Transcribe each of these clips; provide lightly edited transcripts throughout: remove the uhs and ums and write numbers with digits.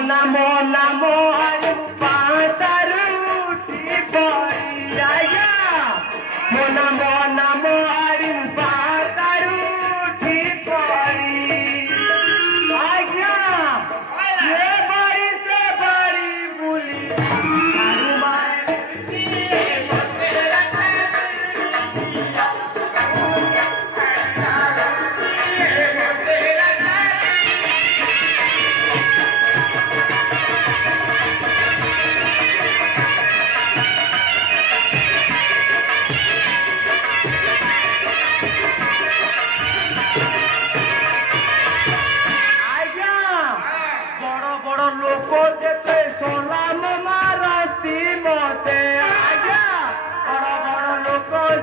namo namo harim pataruti pariyaya mo namo namo harim pataruti pariyaya ye bari se bari buli harumai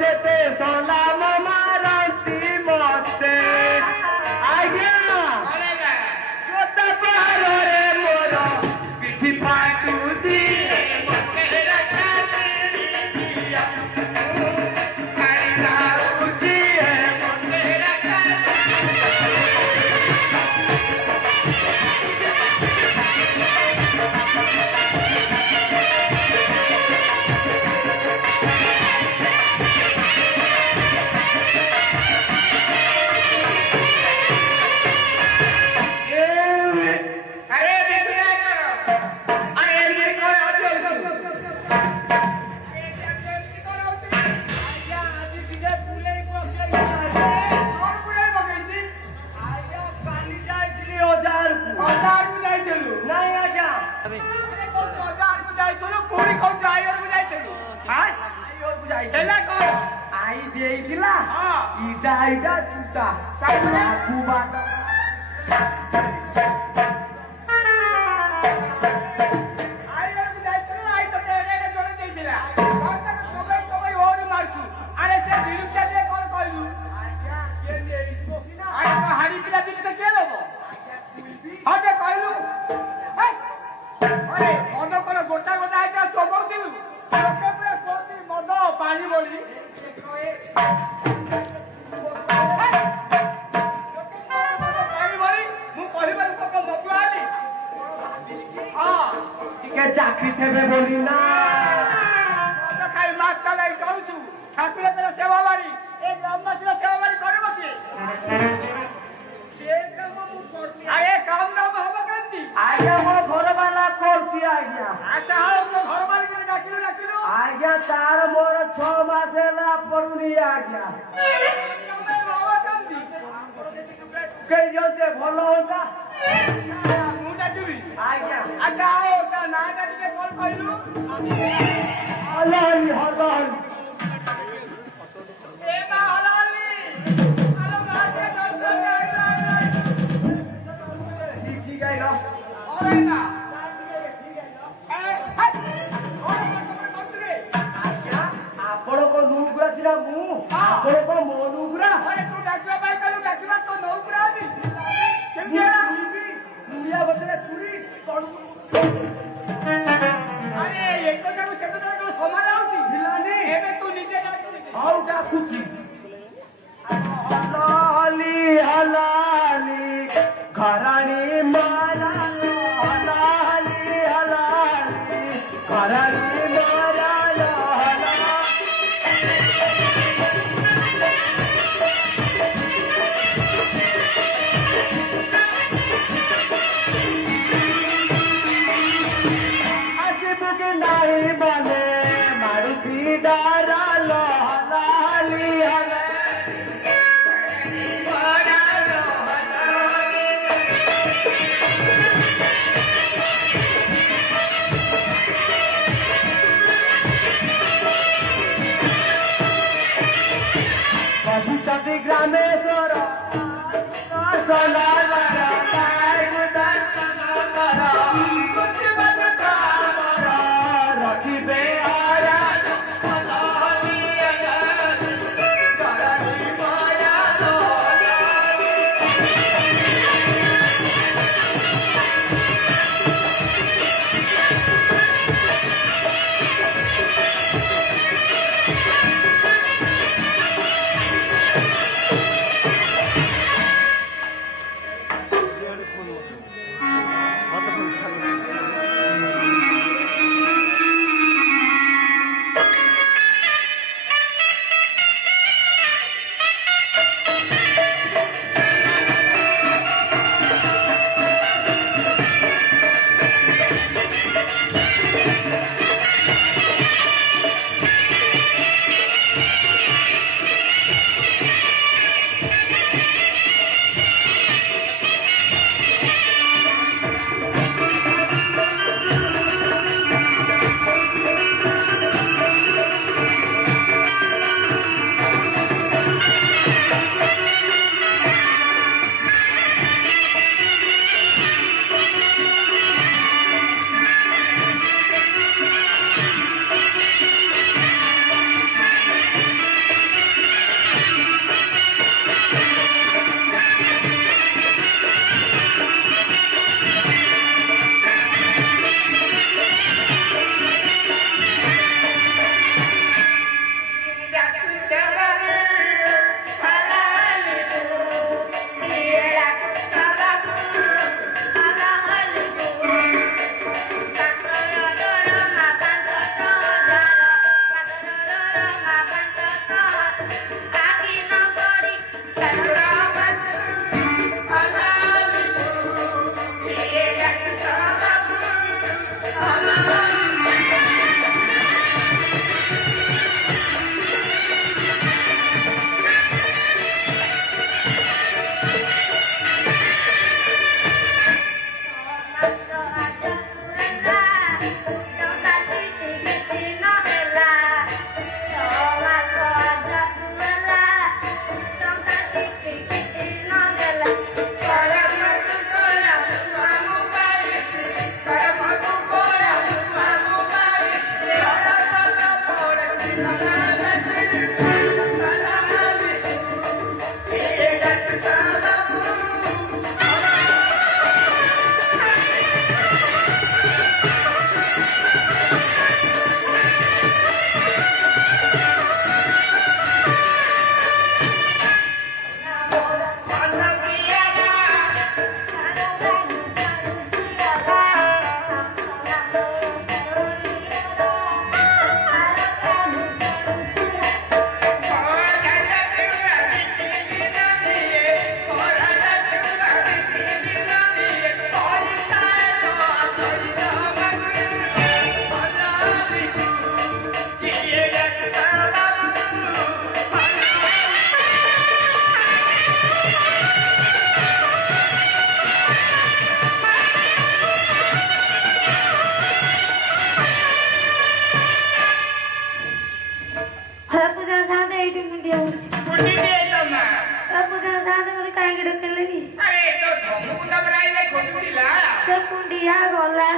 যেতে সলাম মারান্তি মতে আজ্ঞা কোথা পাহাড়ে মোর পিঠি ফাটুছি Ida ida juta, saya kubat. Ayo kita itu, ayo kita ini jodoh jadi lah. Kalau kita coba orang marcu, ada saya hidup jadi kalau kau. Aja, ini ismokina. Ayo hari bila jadi sekian loh. Ada kau. Hei, अरे मद कर गोटा गोटा iota चबाउथिलु लोके पुरा कोती मद पानी बोली चाकरी थे बोली ना खाई मास चलाई जाऊछु ठाकुर तेरा सेवा बारी एक ब्रह्मशील सेवा बारी करबो की से काम मु करती अरे काम ना हबो केमती आज्ञा मो घर वाला करछि आज्ञा अच्छा हो तो घर वाला के डाकिलो आज्ञा तार मोर 6 मास ହେଲା पडुनी आज्ञा तमे बाबा केमती कई जोते भलो होता मुटा जुबी आज्ञा अच्छा आओ ता नाटा टिके कॉल कइलु हलाली हलाली ए बा हलाली अरे बाटे दर्द आई ठीक है ना अरे ना ଆପଣ को ନୁଗୁରା ସିନା ମୁଁ ଆପଣ को ମୋ ନୁଗୁରା अरे तू डाकिବା बाई कलु डाकिबा तो नौଗୁରା आबी केमती है मुड़िया बसले चुड़ी अरे एक जगह से तो समान आउची हिलानी एबे तू नीचे डाकी आउ डाकुची हलाली हलाली घराणी मारा हलाली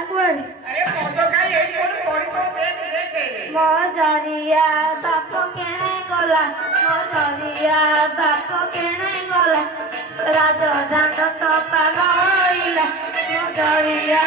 कुआरी अरे मौजो काई एई कोन पड़ी तो देख मो जरिया बाप केणे गला मो जरिया बाप केणे गला राज दांड सपा गइला मो जरिया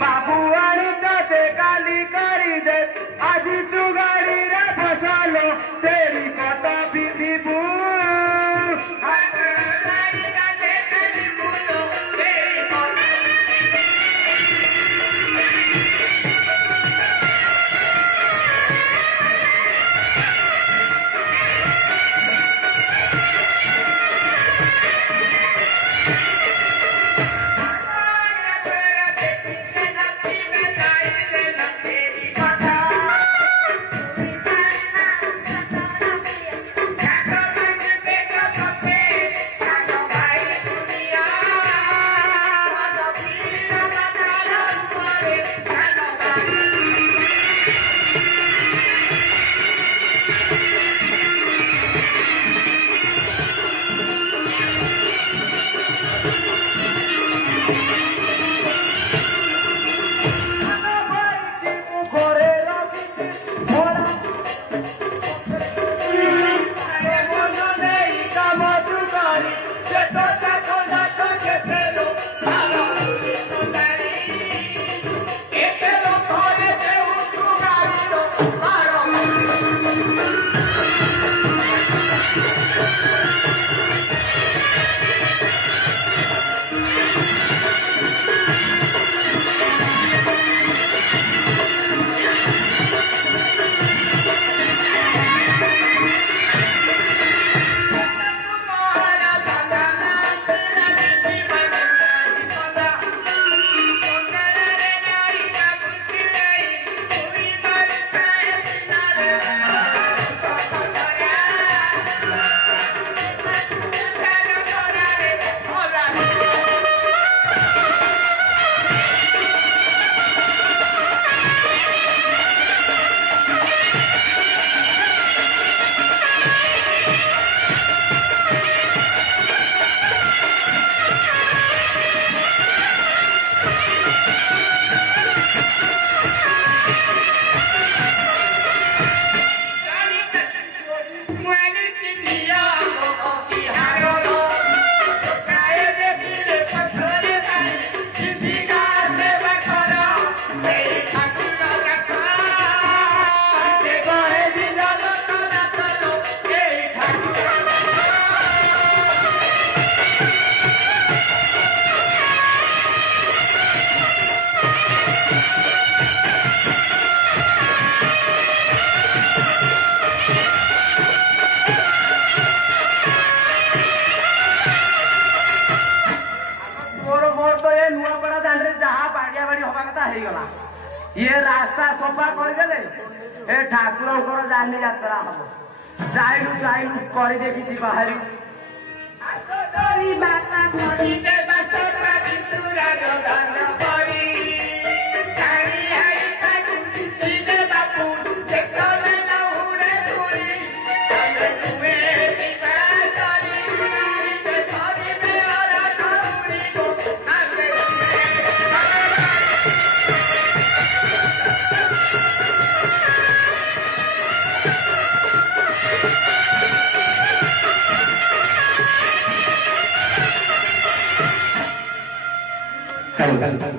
बाबू କଥା ହେଇଗଲା ଇଏ ରାସ୍ତା ସଫା କରିଦେଲେ ଏ ଠାକୁରଙ୍କର ଯାନି ଯାତ୍ରା ହବ ଯାଇଲୁ ଯାଇଲୁ କରିଦେବି ଯିବା ହାରି ବାପା ମରିତେ ବାସ ପାରି ସୁରାର ଦାନ ପରି ଛାଡ଼ି ଆଇତା ଚିନେ ବାପୁ ଦେଖଲେ ନହୁରେ ତୁଳି ତମେ ତୁମେ ବିବା କରି ସେ ଧରିବେ ଅର ଧଉଳି ଗୋ ଆମେ Hello.